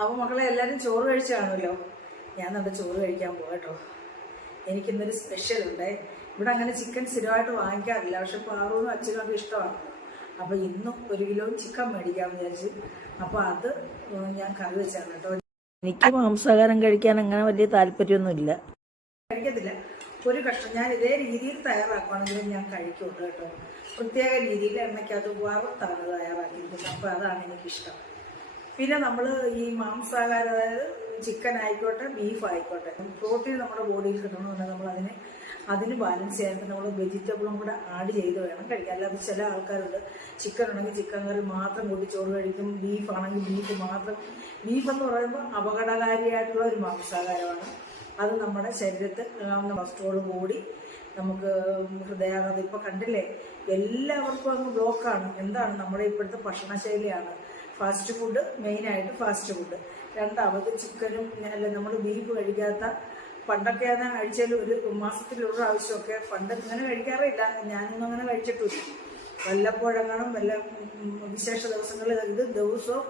അപ്പോൾ മക്കളെ എല്ലാവരും ചോറ് കഴിച്ച് കാണുമല്ലോ. ഞാൻ നമ്മുടെ ചോറ് കഴിക്കാൻ പോകാം കേട്ടോ. എനിക്കിന്നൊരു സ്പെഷ്യൽ ഉണ്ട്. ഇവിടെ അങ്ങനെ ചിക്കൻ സ്ഥിരമായിട്ട് വാങ്ങിക്കാറില്ല, പക്ഷെ പാറുവിനും അച്ഛനും ഒക്കെ ഇഷ്ടമാണ്. അപ്പോൾ ഇന്നും 1 കിലോ ചിക്കൻ മേടിക്കാമെന്ന് വിചാരിച്ചു. അപ്പോൾ അത് ഞാൻ കറി വെച്ചാണ് കേട്ടോ. എനിക്ക് മാംസാഹാരം കഴിക്കാൻ അങ്ങനെ വലിയ താല്പര്യമൊന്നുമില്ല, കഴിക്കത്തില്ല. ഒരു കഷ്ണം ഞാൻ ഇതേ രീതിയിൽ തയ്യാറാക്കുകയാണെങ്കിലും ഞാൻ കഴിക്കുള്ളൂ കേട്ടോ. പ്രത്യേക രീതിയിൽ എണ്ണയ്ക്കകത്ത് വറുത്താണ് തയ്യാറാക്കിയിരിക്കുന്നത്. അപ്പോൾ അതാണ് എനിക്കിഷ്ടം. പിന്നെ നമ്മൾ ഈ മാംസാഹാരം, അതായത് ചിക്കൻ ആയിക്കോട്ടെ ബീഫ് ആയിക്കോട്ടെ, പ്രോട്ടീൻ നമ്മുടെ ബോഡിയിൽ കിട്ടണമെന്നുണ്ടെങ്കിൽ നമ്മൾ അതിന് ബാലൻസ് ചെയ്യാനായിട്ട് നമ്മൾ വെജിറ്റബിളും കൂടെ ആഡ് ചെയ്ത് വേണം കഴിക്കാൻ. അല്ലാതെ ചില ആൾക്കാരുണ്ട്, ചിക്കൻ ഉണ്ടെങ്കിൽ ചിക്കൻ കറി മാത്രം കൂട്ടി ചോറ് കഴിക്കും, ബീഫ് ആണെങ്കിൽ ബീഫ് മാത്രം. ബീഫ് എന്ന് പറയുമ്പോൾ അപകടകാരിയായിട്ടുള്ള ഒരു മാംസാഹാരമാണ്. അത് നമ്മുടെ ശരീരത്തിൽ കൊളസ്ട്രോൾ കൂടി നമുക്ക് ഹൃദയാഘാതം. ഇപ്പോൾ കണ്ടില്ലേ, എല്ലാവർക്കും അങ്ങ് ബ്ലോക്കാണ്. എന്താണ് നമ്മുടെ ഇപ്പോഴത്തെ ഭക്ഷണശൈലിയാണ്. ഫാസ്റ്റ് ഫുഡ്, മെയിനായിട്ട് ഫാസ്റ്റ് ഫുഡ്. രണ്ടാമത് ചിക്കനും അല്ല നമ്മൾ ബീഫ് കഴിക്കാത്ത. പണ്ടൊക്കെ ആഴ്ചയിൽ ഒരു മാസത്തിലൊരു പ്രാവശ്യമൊക്കെ, പണ്ട് ഇങ്ങനെ കഴിക്കാറില്ല, ഞാനൊന്നും അങ്ങനെ കഴിച്ചിട്ടില്ല. വല്ലപ്പോഴെങ്ങാനും വല്ല വിശേഷ ദിവസങ്ങളിൽ, ഇത് ദിവസവും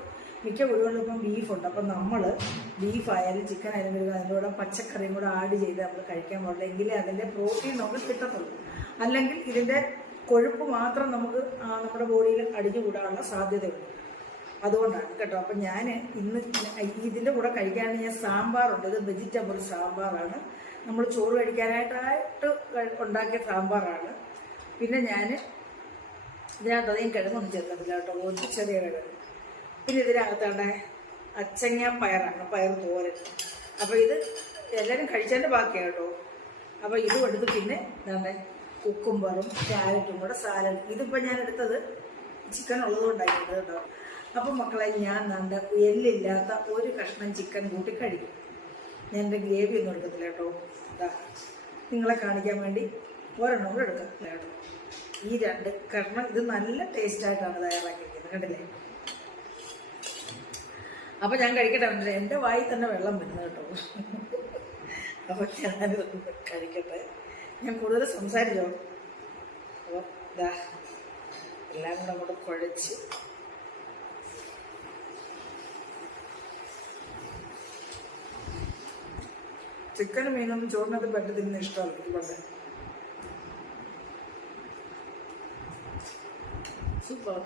മിക്ക വീടുകളിലും ഇപ്പം ബീഫുണ്ട്. അപ്പം നമ്മൾ ബീഫായാലും ചിക്കൻ ആയാലും വരിക, അതിൻ്റെ കൂടെ പച്ചക്കറിയും കൂടെ ആഡ് ചെയ്ത് നമ്മൾ കഴിക്കാൻ പാടില്ല. എങ്കിലേ അതിൻ്റെ പ്രോട്ടീൻ നമുക്ക് കിട്ടത്തുള്ളൂ. അല്ലെങ്കിൽ ഇതിൻ്റെ കൊഴുപ്പ് മാത്രം നമുക്ക് നമ്മുടെ ബോഡിയിൽ അടിഞ്ഞുകൂടാനുള്ള സാധ്യതയുണ്ട്. അതുകൊണ്ടാണ് കേട്ടോ. അപ്പം ഞാൻ ഇന്ന് ഇതിൻ്റെ കൂടെ കഴിക്കാനായിട്ട് ഞാൻ സാമ്പാറുണ്ട്. ഇത് വെജിറ്റബിൾ സാമ്പാറാണ്, നമ്മൾ ചോറ് കഴിക്കാനായിട്ട് ഉണ്ടാക്കിയ സാമ്പാറാണ്. പിന്നെ ഞാൻ ഇതിനകത്ത് അധികം കിഴങ്ങൊന്നും ചേർക്കത്തില്ല കേട്ടോ, ഒരു ചെറിയ കിഴങ്ങ്. പിന്നെ ഇതിനകത്താണ്ട് അച്ചങ്ങ പയറാണ്, പയർ തോരൻ. അപ്പോൾ ഇത് എല്ലാവരും കഴിച്ചതിൻ്റെ ബാക്കിയാണ് കേട്ടോ. അപ്പോൾ ഇതും എടുത്ത് പിന്നെ ഇതാണ്ട് കുക്കുംബറും ക്യാരറ്റും കൂടെ സാലഡ്. ഇതിപ്പോൾ ഞാൻ എടുത്തത് ചിക്കൻ ഉള്ളതുകൊണ്ടായിരുന്നു കേട്ടോ. അപ്പം മക്കളെ, ഞാൻ നല്ല എല്ലില്ലാത്ത ഒരു കഷ്ണം ചിക്കൻ കൂട്ടി കഴിക്കും. ഞാൻ എൻ്റെ ഗ്രേവി ഒന്നും എടുക്കത്തില്ല കേട്ടോ. ഇതാ നിങ്ങളെ കാണിക്കാൻ വേണ്ടി ഒരെണ്ണം കൂടെ എടുക്കത്തില്ല കേട്ടോ. ഈ 2 കഷ്ണം ഇത് നല്ല ടേസ്റ്റായിട്ടാണ് തയ്യാറാക്കിയിരിക്കുന്നത്, കണ്ടില്ലേ. അപ്പം ഞാൻ കഴിക്കട്ടെ. എൻ്റെ വായിൽ തന്നെ വെള്ളം വരുന്നു കേട്ടോ. അപ്പം ഞാനിത് കഴിക്കട്ടെ. ഞാൻ കൂടുതൽ സംസാരിച്ചോ. അപ്പോൾ ഇതാ എല്ലാം കൂടെ അങ്ങോട്ട് കുഴച്ച് ചിക്കനും മീനൊന്നും ചോറിനകത്ത് പറ്റത്തില്ല, ഇഷ്ടമല്ല. ഇതുകൊണ്ട് സൂപ്പർ.